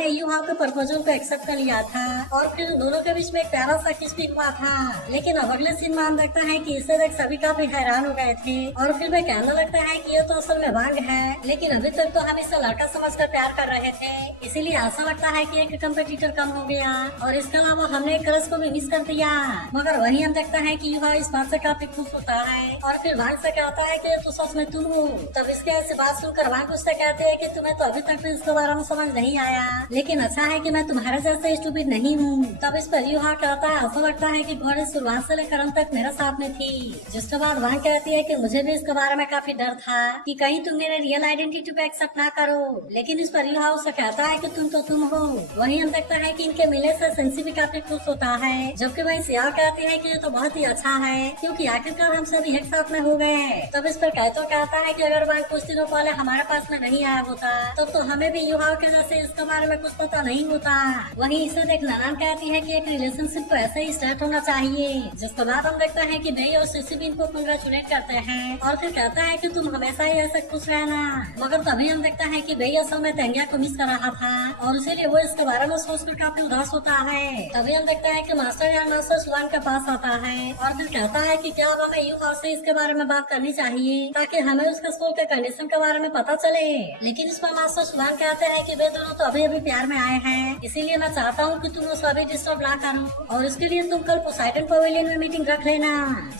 ने युहाओ के प्रपोजल को एक्सेप्ट कर लिया था और फिर दोनों के बीच में एक प्यारा सा किस भी हुआ था। लेकिन अब अगले सीन में हम देखता है कि इसे देख सभी काफी हैरान हो गए थे और फिर वे कहने लगता है कि ये तो असल में वांग है, लेकिन अभी तक तो हम इसे लड़का समझकर प्यार कर रहे थे, इसीलिए ऐसा लगता है कि एक कंपटीटर कम हो गया और इसके अलावा हमने एक क्रश को भी मिस कर दिया। मगर वही हम देखता है कि युहा इस बात से काफी खुश होता है और फिर वांग से कहता है कि तो सच में तुम हो। तब इसके ऐसी बात सुनकर वांग उससे कहते हैं कि तुम्हें तो अभी तक भी इसके बारे में समझ नहीं आया, लेकिन अच्छा है कि मैं तुम्हारे जैसे स्टूपिड नहीं हूँ। तब इस पर युहा कहता है ऐसा लगता है कि घोड़े शुरुआत से लेकर अंत तक मेरे साथ में थी। जिसके बाद वांग कहती है कि मुझे भी इसके बारे में काफी डर था कि कहीं तुम मेरे रियल आइडेंटिटी को एक्सेप्ट ना करो, लेकिन इस पर युहा उससे कहता है कि तुम तो तुम हो। वही हम देखता है कि इनके मिलने से सेंसी भी काफी खुश होता है, जबकि वही सिया कहती है कि ये तो बहुत ही अच्छा है क्योंकि आखिरकार हम सभी एक साथ में हो गए। तब इस पर कैतो कहता है कि अगर वांग कुछ दिनों पहले हमारे पास में नहीं आया होता तब तो हमें भी युवा के जैसे इसके बारे में कुछ पता नहीं होता। वही इसे देख नानान कहती है कि एक रिलेशनशिप को ऐसे ही स्टार्ट होना चाहिए। जिसके बाद हम देखता है कि बेई और सिसी इनको कंग्रेचुलेट करते हैं और फिर कहता है कि तुम हमेशा ही ऐसे खुश रहना। मगर तभी हम देखता है कि बेई असल में तेंगिया को मिस कर रहा था और इसीलिए वो इसके बारे में सोचकर काफी उदास होता है। तभी हम देखता है कि मास्टर या मास्टर सुवान के पास आता है और फिर कहता है कि क्या अब हमें युवा से इसके बारे में बात करनी चाहिए ताकि हमें उसके स्कूल के कंडीशन के बारे में पता चले। लेकिन इस पर मास्टर सुवान कहते हैं कि वे दोनों तो अभी अभी प्यार में आए हैं, इसीलिए मैं चाहता हूँ कि तुम उसे अभी डिस्टर्ब ना करो और इसके लिए तुम कल पोसाइडन पवेलियन में मीटिंग रख लेना।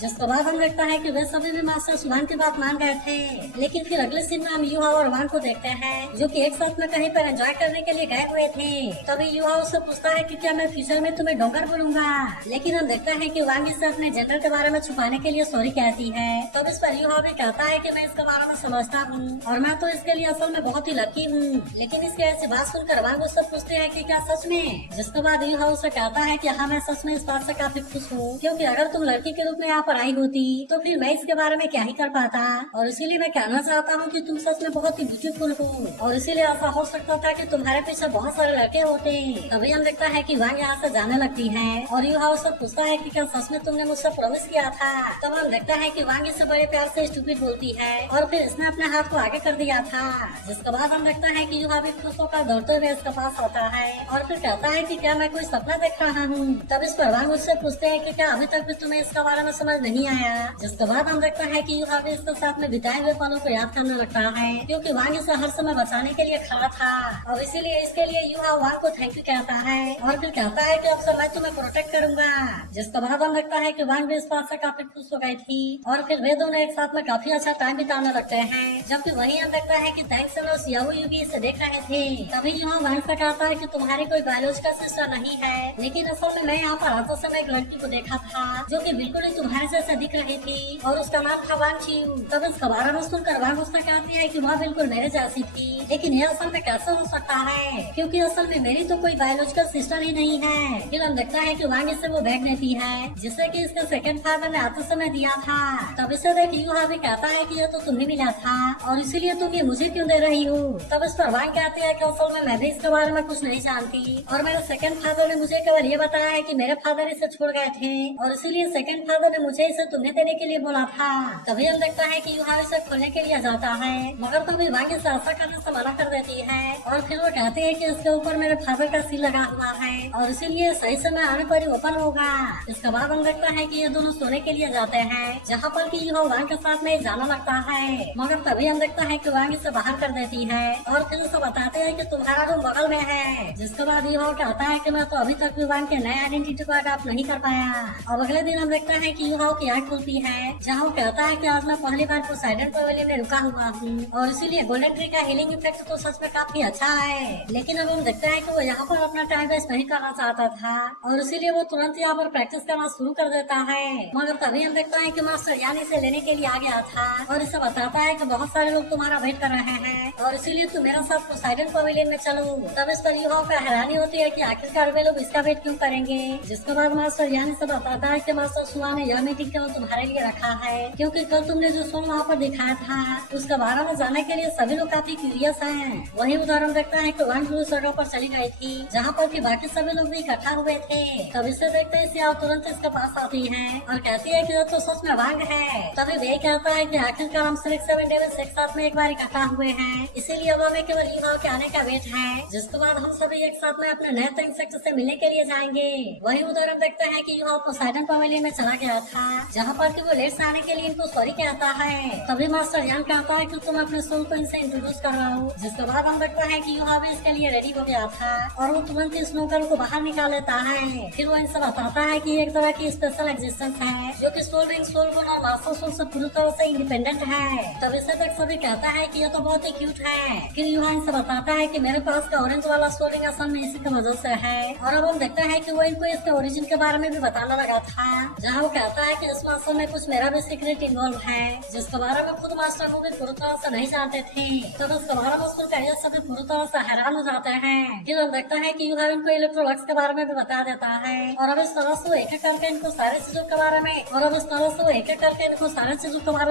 जिसके बाद हम देखता है कि वे सभी भी मास्टर सुवान की बात मान गए थे। लेकिन फिर अगले सीन में हम युवा और वांग को देखते हैं जो कि एक साथ में कहीं पर एंजॉय करने के लिए गए हुए थे। तभी युवा उससे पूछता है कि क्या मैं फ्यूचर में तुम्हें डोंगर बोलूंगा, लेकिन हम देखता है कि वांग इससे अपने जेंडर के बारे में छुपाने के लिए सॉरी कहती है। तब इस पर युवा भी कहता है कि मैं इसके बारे में समझता हूँ और मैं तो इसके लिए असल में बहुत ही लकी हूँ। लेकिन इसके ऐसी बात सुनकर वांग उससे पूछते हैं कि क्या सच में। जिसके बाद युवा उसे कहता है कि हाँ मैं सच में इस बात से काफी खुश हूँ क्योंकि अगर तुम लड़की के रूप में यहाँ पर आई होती तो फिर मैं इसके बारे में क्या ही कर पाता, और इसीलिए मैं कहना चाहता हूँ कि तुम सच में बहुत ही ब्यूटीफुल हो और इसीलिए ऐसा हो सकता था कि तुम्हारे पीछे बहुत सारे लड़के होते। तभी हम देखता है कि वांग यहाँ से जाने लगती है और युवा उससे पूछता है कि क्या सच में तुमने मुझसे प्रॉमिस किया था। तब हम देखता है कि वांग इससे बड़े प्यार से स्टूपिड बोलती है और फिर इसने अपने हाथ को आगे कर दिया था। जिसके बाद हम देखता है कि युवा भी खुश होकर दौड़ते हुए इसके पास आता है और फिर कहता है कि क्या मैं कोई सपना देख रहा हूँ। तब इस पर वांग उससे पूछते हैं कि क्या अभी तक भी तुम्हें इसके बारे में समझ नहीं आया। जिसके बाद हम देखता है कि युवा भी इसके साथ में बिताए हुए पलों को याद करने लगता है क्योंकि वांग इसे हर समय बचाने के लिए खड़ा था और इसीलिए इसके लिए युवा वांग को थैंक यू कहता है और फिर कहता है कि अब से मैं तुम्हें प्रोटेक्ट करूंगा। जिसके बाद हम देखता है कि वांग भी इस बात से काफी खुश हो गई थी और फिर वे दोनों एक साथ में काफी अच्छा टाइम बिताने लगते हैं। जबकि वही हम देखता है कि थैंक्स और सियाओ युगी इसे देख रहे थे। तभी युवा वांग से कहता है कि तुम्हारी कोई बायोलॉजिकल सिस्टर नहीं है, लेकिन असल में मैं यहाँ पर आते समय एक लड़की को देखा था जो कि बिल्कुल ही तुम्हारे जैसा दिख रही थी और उसका नाम था वांग चियू। तब इसका बारे में सुनकर वांग उससे कहती है कि वह बिल्कुल मेरे जैसी थी, लेकिन यह असल में कैसे हो सकता है क्योंकि असल में मेरी तो कोई बायोलॉजिकल सिस्टर ही नहीं है। फिर हम देखता है कि वांग इससे वो बैग देती है जिसे कि इसके सेकंड फादर ने आते समय दिया था। तब इसे देख युहा भी कहता है कि यह तो तुम्हें मिला था और इसीलिए तुम ये मुझे क्यों दे रही हो। तब इस पर वांग कहती है कि असल में मैं भी इसके बारे में कुछ नहीं जानती और मेरे सेकंड फादर ने मुझे केवल ये बताया है कि मेरे फादर इसे छोड़ गए थे और इसीलिए सेकंड फादर ने मुझे इसे तुम्हें देने के लिए बोला था। तभी हम देखता है कि युहा इसे खोलने के लिए जाता है मगर तभी वांग इसे ऐसा करने से मना कर देती है और फिर वो कहते हैं कि इसके ऊपर मेरे फादर का सील लगा हुआ है और इसीलिए सही समय आने पर ही ओपन होगा। इसके बाद हम देखता है कि ये दोनों सोने के लिए जाते हैं जहाँ पर कि युवा वांग के साथ में जाना लगता है मगर तभी हम देखता है कि वांग इसे बाहर कर देती है और फिर उसे बताते हैं कि तुम्हारा रूम बगल में है। जिसके बाद युवा कहता है कि मैं तो अभी तक भी वांग के नए आइडेंटिटी को अडॉप्ट नहीं कर पाया। अब अगले दिन हम देखता है कि युवा की आँख खुलती है जहाँ वो कहता है कि आज मैं पहली बार पोसाइडन पवेलियन में रुका हुआ हूँ और इसीलिए गोल्डन ट्री का हीलिंग इफेक्ट तो सच में काफी अच्छा है। लेकिन अब हम देखते हैं कि वो यहाँ पर अपना टाइम वेस्ट नहीं करना चाहता था और इसीलिए वो तुरंत यहाँ पर प्रैक्टिस करना शुरू कर देता है। मगर तभी हम देखते हैं कि मास्टर यानी से लेने के लिए आ गया था और इसे बताता है कि बहुत सारे लोग तुम्हारा वेट कर रहे हैं और इसीलिए तुम मेरे साथ पोसाइडन पवेलियन में चलो। तब इस पर युवाओं को हैरानी होती है कि आखिरकार वे लोग इसका वेट क्यों करेंगे। जिसके बाद मास्टर यानी से बताता है कि मास्टर सुआ ने यह मीटिंग केवल तुम्हारे लिए रखा है क्योंकि कल तुमने जो शो वहाँ पर दिखाया था उसके बारे में जानने के लिए सभी लोग काफी क्यूरियस हैं। वही उदाहरण देखता है कि वांग उस जगह पर चली गई थी जहाँ पर कि बाकी सभी लोग भी इकट्ठा हुए थे। तब इसे देखते ही सियाओ तुरंत इसके पास आती है और कहती है कि ये तो सच में वांग है। तभी वे कहता है कि आखिरकार हम सिर्फ 7 डेविल्स एक साथ में एक बार इकट्ठा हुए हैं, इसीलिए अब हमें केवल युवाओं के आने का वेट है जिसके बाद हम सभी एक साथ में अपने नए टैंक सेक्टर से मिलने के लिए जाएंगे। वही उधर हम देखते हैं कि यूहा पोसाइडन पवेलियन में चला गया था, जहाँ पर कि वो लेट से आने के लिए इनको सॉरी कहता है। तभी मास्टर यान कहता है कि तुम अपने सोल को इनसे इंट्रोड्यूस कर रहा हो। जिसके बाद हम देखते हैं कि यूहा भी इसके लिए रेडी हो गया था और वो तुरंत ही स्नोगर्ल को बाहर निकाल लेता है। फिर वो इनसे बताता है कि एक तरह की स्पेशल एग्जिस्टेंस है जो कि सोल विंग सोल गुण और मास्टर सोल से पूरी तरह से इंडिपेंडेंट है। तब इसे तक सभी कहता है कि ये तो बहुत ही क्यूट है। फिर यूहा इनसे बताता है कि मेरे पास का ऑरेंज वाला सोल रिंग असल में इसी की वजह से है। और अब हम देखते हैं कि वो इनको इसके ओरिजिन के बारे में भी बताने लगा था, जहाँ वो कहता है कि इसमें असल में कुछ मेरा भी सीक्रेट इन्वॉल्व है, जिसके बारे में खुद मास्टर को भी पूरी तरह से नहीं जानते थे। तब इसके बारे में सुनकर ये सभी पूरी तरह से हैरान हो जाते हैं। फिर हम देखते हैं कि यूहा इनको इलेक्ट्रोलक्स के बारे में भी बता देता है और अब इस तरह से वो एक एक करके इनको सारी चीजों के बारे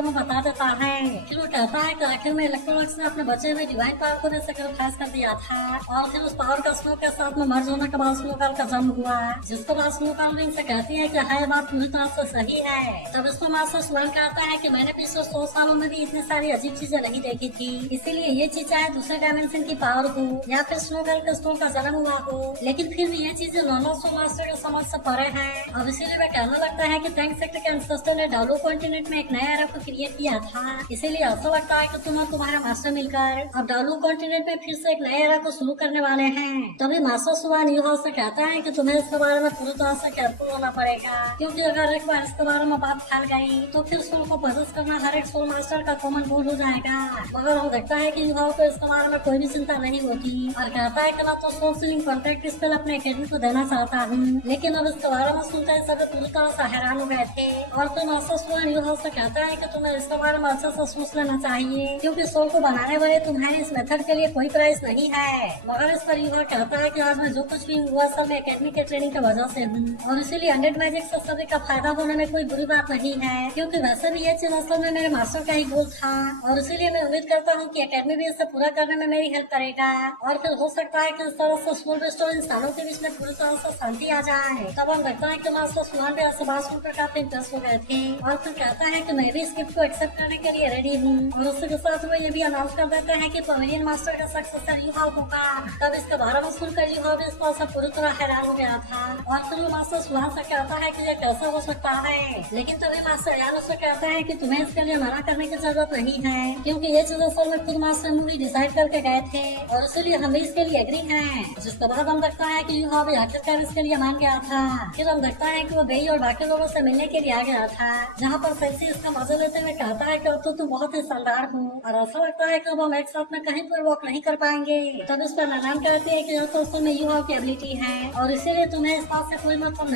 में बता देता है। फिर वो कहता है कि आखिर में इलेक्ट्रोलक्स ने अपने बचे हुए डिवाइन पावर को भी सैक्रिफाइस कर दिया था और फिर उस पावर का स्नो के साथ में मर्ज होने के बाद स्नोगर्ल का जन्म हुआ, जिसके बाद स्नोगर्ल रिंग से कहती है कि हाँ, ये बात पूरी तरह से सही है। तब इसको मास्टर स्वान कहता है कि मैंने पिछले 100 सालों में भी इतनी सारी अजीब चीजें नहीं देखी थी, इसीलिए ये चीज चाहे दूसरे डायमेंशन की पावर हो या फिर स्नोगर्ल के स्टोन का जन्म हुआ हो, लेकिन फिर भी ये चीजें नॉर्मल सो मास्टर के समझ से परे हैं। अब इसीलिए वह कहने लगता है कि टैंक सेक्टर के एंसेस्टर ने डालो कॉन्टिनेंट में एक नया एरा को क्रिएट किया था, इसीलिए ऐसा लगता है कि तुम और तुम्हारा मास्टर मिलकर अब डालो कॉन्टिनेंट में फिर से एक नया एरा को शुरू करने वाले हैं। तभी मास्टर सुवान यूहा से कहता है कि तुम्हें इसके बारे में पूरी तरह से केयरफुल होना पड़ेगा, क्योंकि अगर एक बार इसके बारे में बात फैल गई तो फिर सोल को पोजेस करना हर एक सोल मास्टर का कॉमन गोल हो जाएगा। मगर हम देखता है कि यूहा को इसके बारे में कोई भी चिंता नहीं होती और कहता है कि मैं तो सोल सीलिंग कॉन्ट्रैक्ट स्पेल अपने अकेडमी को देना चाहता हूँ। लेकिन अब इसके बारे में सुनकर सभी पूरी तरह से हैरान हो गए थे और फिर मास्टर सुवान यूहा से कहता है कि तुम्हें इसके बारे में अच्छे से सोच लेना चाहिए, क्योंकि सोल को बनाने वाले तुम्हारे इस मेथड के लिए कोई प्राइस नहीं है। मगर इस पर यूहा कहता है कि आज मैं जो कुछ भी हुआ सब मैं अकेडमी के ट्रेनिंग की वजह से हूँ और इसीलिए 100 मैजिक से सभी का फायदा होने में कोई बुरी बात नहीं है, क्योंकि वैसे भी ये चीज असल में मेरे मास्टर का ही गोल था और इसीलिए मैं उम्मीद करता हूँ कि अकेडमी भी इसे पूरा करने में मेरी हेल्प करेगा और फिर हो सकता है कि इस तरह से सोल बेस्टोर इंसानों के बीच में पूरी तरह से शांति आ जाए। तब हम देखता है कि मास्टर सुहान भी ऐसे बात सुनकर काफी इंटरेस्ट हो गए थे और फिर कहता है कि मैं भी इस गिफ्ट को एक्सेप्ट करने के लिए रेडी हूँ और उसके साथ वो ये भी अनाउंस कर देते हैं कि पवेलियन मास्टर का सक्सेसर यूहा होगा। तब इसके बारे में सुनकर यूहा भी इस पर सब पूरी तरह हैरान हो गया था और फिर वो मास्टर सुहान से कहता है कि ये कैसे हो सकता है, लेकिन तभी मास्टर यान उससे कहता है कि तुम्हें इसके लिए मना करने की जरूरत नहीं है, क्योंकि ये चीज असल में खुद मास्टर मूवी डिसाइड करके गए थे और इसीलिए हम भी इसके लिए एग्री हैं। जिसके बाद हम देखता है कि यूहा भी आखिरकार इसके लिए मान गया था। फिर हम देखता है कि वो बेई और बाकी लोगों से मिलने के लिए आ गया था, जहाँ पर सेक्सी इसका मजा लेते हुए कहता है कि अब तो तुम बहुत ही शानदार हो और ऐसा लगता है कि अब हम एक साथ में कहीं पर वॉक नहीं कर पाएंगे। तब इस पर नानान कहती है कि यह तो असल में यूहा की एबिलिटी है और इसीलिए तुम्हें इस बात से कोई मतलब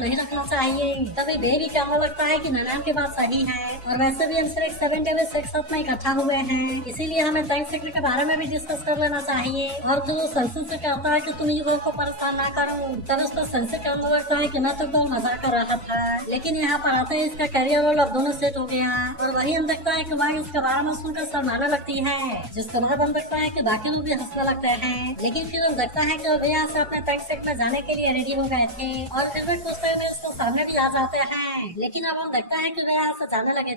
नहीं रखना चाहिए तभी बे भी कहने लगता है कि नानान की बात सही है और वैसे भी हम सिर्फ 7 डेज एक साथ में इकट्ठा हुए हैं, इसीलिए हमें टैंक सेक्टर के बारे में भी डिस्कस कर लेना चाहिए। और फिर वो संसद से कहता है कि तुम यूहा को परेशान ना करो। तब उस पर संसद कहने लगता है कि मैं तो एकदम मजाक कर रहा था, लेकिन यहाँ पर आते ही इसका करियर और अब दोनों सेट हो गया और वही हम देखता है कि वह इसके बारे में सुनकर शर्माने लगती है। जिसके बाद हम देखता है कि बाकी लोग भी हंसने लगते हैं, लेकिन फिर हम देखता है कि वो यहाँ से अपने टैंक सेक्टर में जाने के लिए रेडी हो गए थे और फिर भी कुछ टाइम में इसके सामने भी आ जाते हैं। लेकिन अब हम देखता है कि वे यहाँ से जाने लगे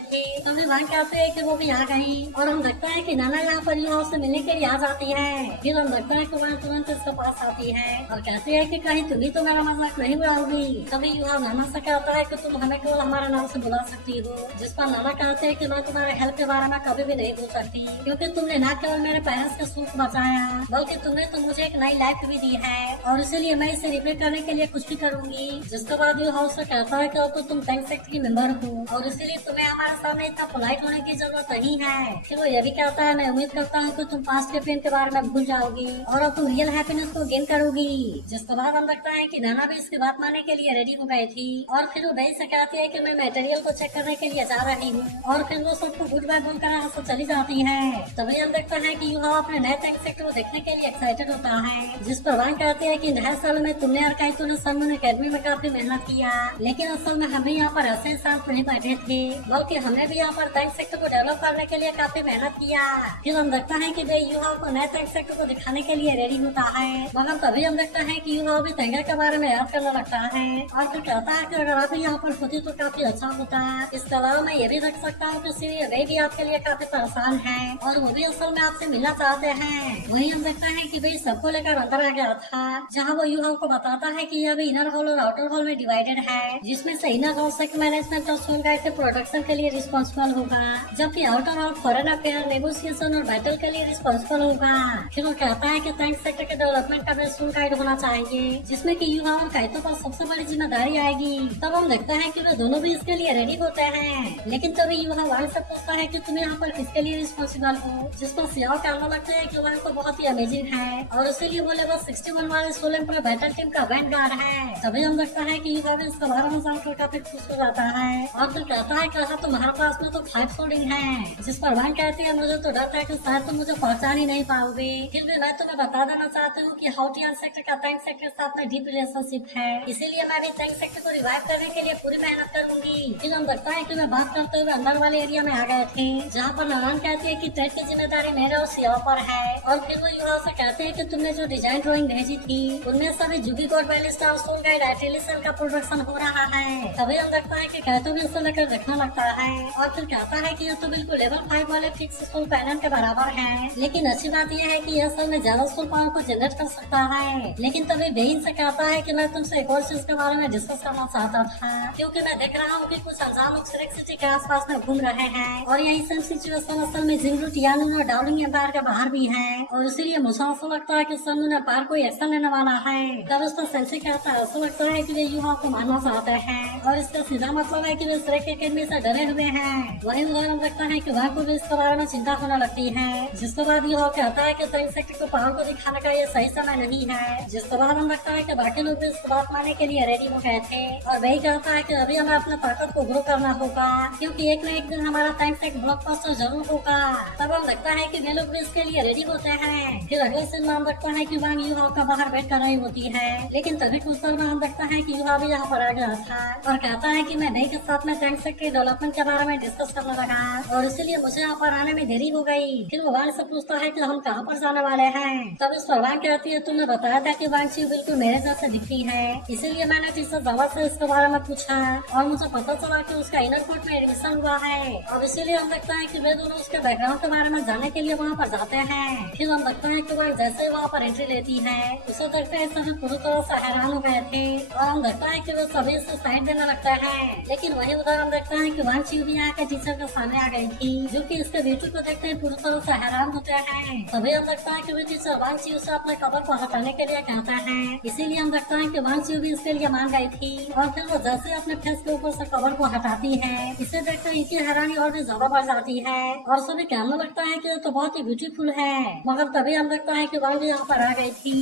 थे तभी वहाँ कहते हैं कि वो भी आ गई और हम देखता है कि नाना यहाँ पर यूहा से मिलने के लिए आ जाती है। फिर हम देखता है कि वह तुरंत इसके पास आती है और कहती है कि कहीं तुम भी तो मेरा मजाक नहीं उड़ाओगी। तभी यूहा नाना से कहता है कि तुम हमें केवल हमारा नाम से बुला सकती हो, जिस पर नाना कहते हैं कि मैं तुम्हारे हेल्प के बारे में कभी भी नहीं भूल सकती, क्योंकि तुमने न केवल मेरे पेरेंट्स के सुख बचाया बल्कि तुमने तो मुझे एक नई लाइफ भी दी है और इसीलिए मैं इसे रिप्ले करने के लिए कुछ भी करूंगी। जिसके बाद यूहा उससे कहता है कि अब तो तुम टैंक सेक्टर की मेंबर हो और इसीलिए तुम्हें हमारे सामने इतना पोलाइट होने की जरूरत नहीं है। फिर वो ये भी कहता है मैं उम्मीद करता हूँ कि तुम पास्ट के पेन के बारे में भूल जाओगी और अब तुम रियल हैप्पीनेस को गेन करोगी। जिसके बाद हम देखता है कि नाना भी इसकी बात मानने के लिए रेडी हो गई थी और फिर वो बई से कहती है कि मैं मटेरियल को चेक करने के लिए जा रही हूँ और फिर वो सबको गुड बाय बोलकर यहाँ से चली जाती है। तभी हम देखता है कि यूहा अपने नए टैंक सेक्टर को देखने के लिए एक्साइटेड होता है, जिस पर वह कहती है कि नए साल में तुमने और काइतो ने सलमान अकेडमी में काफी मेहनत किया, लेकिन असल में हम भी यहाँ पर ऐसे साथ नहीं बैठे थे बल्कि हमने भी यहाँ पर टैंक सेक्टर को डेवलप करने के लिए काफी मेहनत किया। फिर हम देखता है कि वे यूहा को नए टैंक सेक्टर को दिखाने के लिए रेडी होता है, मगर तभी हम देखता है कि यूहा भी टैंगर के बारे में याद करने लगता है और फिर कहता है कि अगर आप यहाँ पर होती तो काफी अच्छा होता। इसके अलावा मैं ये भी देख सकता हूँ कि वे भी आपके लिए काफी परेशान है और वो भी असल में आपसे मिलना चाहते हैं। वही हम देखते हैं कि भाई सबको लेकर अंदर आ गया था, जहाँ वो युवाओं को बताता है कि यह भी इनर हॉल और आउटर हॉल में डिवाइडेड है, जिसमें से इनर हॉल सेक्ट मैनेजमेंट और सोल गाइड के प्रोडक्शन के लिए रिस्पॉन्सिबल होगा, जबकि outer hall foreign affair, negotiation और बैटल के लिए रिस्पॉन्सिबल होगा। फिर वो कहता है कि टैंक सेक्टर के डेवलपमेंट का भी सोल गाइड होना चाहिए, जिसमें कि युवा और कायतों पर सबसे बड़ी जिम्मेदारी आएगी। तब हम देखते हैं कि वे दोनों भी इसके लिए रेडी होते हैं, लेकिन तभी युवा वांग से पूछता है कि तुम यहाँ पर किसके लिए रिस्पॉन्सिबल हो, जिस पर सियाओ कहने लगता है कि वांग को बहुत ही अमेजिंग है और इसीलिए वो लेवल 61 वाले सोल एम्पर बैटल टीम का वैन गार्ड है। तभी हम देखता है कि युवा भी इसके बारे में जानकर काफी खुश हो जाता है और फिर कहता है कि तुम्हारे पास में तो 5 सोल्डिंग है, जिस पर वांग कहती है मुझे तो डर है कि शायद तुम मुझे पहचान ही नहीं पाओगे। फिर भी मैं तुम्हें बता देना चाहती हूँ कि हाउटियान सेक्टर का टैंक सेक्टर के साथ में डीप रिलेशनशिप है, इसीलिए मैं भी टैंक सेक्टर को रिवाइव करने के लिए पूरी मेहनत करूंगी। फिर हम देखता है कि मैं बात करते हुए अंदर वाले एरिया में आ गए थे, जहाँ पर नारायण कहती है कि ट्रेड की जिम्मेदारी मेरे और सियाओ पर है और फिर वो युवा से कहते हैं कि तुमने जो डिजाइन ड्राइंग भेजी थी उनमें सभी जुगी कोड बैलिस्टा और सोल गाइड आर्टिलिसन का प्रोडक्शन हो रहा है। तभी हम देखता है कि कहते भी उससे लेकर देखने लगता है और फिर कहता है कि ये तो बिल्कुल लेवल 5 वाले फिक्स सोल पैनल के बराबर है, लेकिन अच्छी बात यह है कि यह असल में ज्यादा सोल पावर को जनरेट कर सकता है। लेकिन तभी बेइन से कहता है कि मैं तुमसे एक और चीज के बारे में डिस्कस करना चाहता था, क्योंकि मैं देख रहा हूँ कि कुछ अनजान लोग सिरेक सिटी के आसपास में घूम रहे हैं और यही सेम सिचुएशन असल में जिंगलू टियानू और डाउलिंग एम्पायर के बाहर भी है और इसीलिए मुझे ऐसा लगता है कि सनू ने पार कोई एक्शन लेने वाला है। तब उस पर सेंसी कहता है ऐसा लगता है कि वे युवाओं को मारना चाहते हैं और इसका सीधा मतलब है कि वे सिरेक एकेडमी से डरे हुए हैं। वही उदाहरण रखता है कि वहाँ को भी इसके बारे में चिंता होने लगती है, जिसके बाद युवा कहता है कि टैंक सेक्टर को पावर को दिखाने का ये सही समय नहीं है। जिसके बाद हम लगता है कि बाकी लोग भी इसको बात मानने के लिए रेडी हो गए थे और वही कहता है कि अभी हमें अपने ताकत को ग्रो करना होगा, क्योंकि एक न एक दिन हमारा टैंक सेक्टर ब्लॉकबस्टर जरूर होगा। तब हम लगता है कि वे लोग भी इसके लिए रेडी होते हैं। फिर अगले सीन में हम देखता है कि वांग युवा का बाहर वेट कर रही होती है, लेकिन तभी कुछ देर में हम देखता है कि युवा भी यहाँ पर आ गया था और कहता है कि मैं नई के साथ में टैंक सेक्टर डेवलपमेंट के बारे में डिस्कस करने लगा और इसीलिए मुझे यहाँ पर आने में देरी हो गई। फिर वो वांग से पूछता है कि हम कहाँ पर जाने वाले हैं। तब इस पर वांग कहती है तुमने बताया था कि वांग ची बिल्कुल मेरे जैसे दिखती है, इसीलिए मैंने टीचर दवा से इसके बारे में पूछा और मुझे पता चला कि उसका इनर कोर्ट में एडमिशन हुआ है और इसीलिए हम देखते हैं कि वे दोनों उसके बैकग्राउंड के बारे में जानने के लिए वहाँ पर जाते हैं। फिर हम देखते हैं कि वह जैसे ही वहाँ पर एंट्री लेती है उसे देखते हैं सभी पूरी तरह से हैरान हो गए थे और हम देखते हैं कि वे सभी इसे साइड देने लगता है। लेकिन वही उधर हम देखते हैं कि वांग ची भी आके टीचर के सामने आ गई थी, जो कि इसके ब्यूटी को देखते ही पूरी तरह से हैरान होते हैं। तभी हम देखते हैं कि वे टीचर वांग ची उसे अपने कवर को हटाने के लिए कहता है, इसीलिए हम देखते हैं कि वांग ची भी इसके लिए मान गई थी और फिर वो जैसे अपने फेस के ऊपर से कवर को हटाती है, इसे देखते इनकी हैरानी और भी ज्यादा बढ़ जाती है और सभी कहने लगता है कि ये तो बहुत ही ब्यूटीफुल है। मगर तभी हम देखता है कि वांग यहाँ पर आ गई थी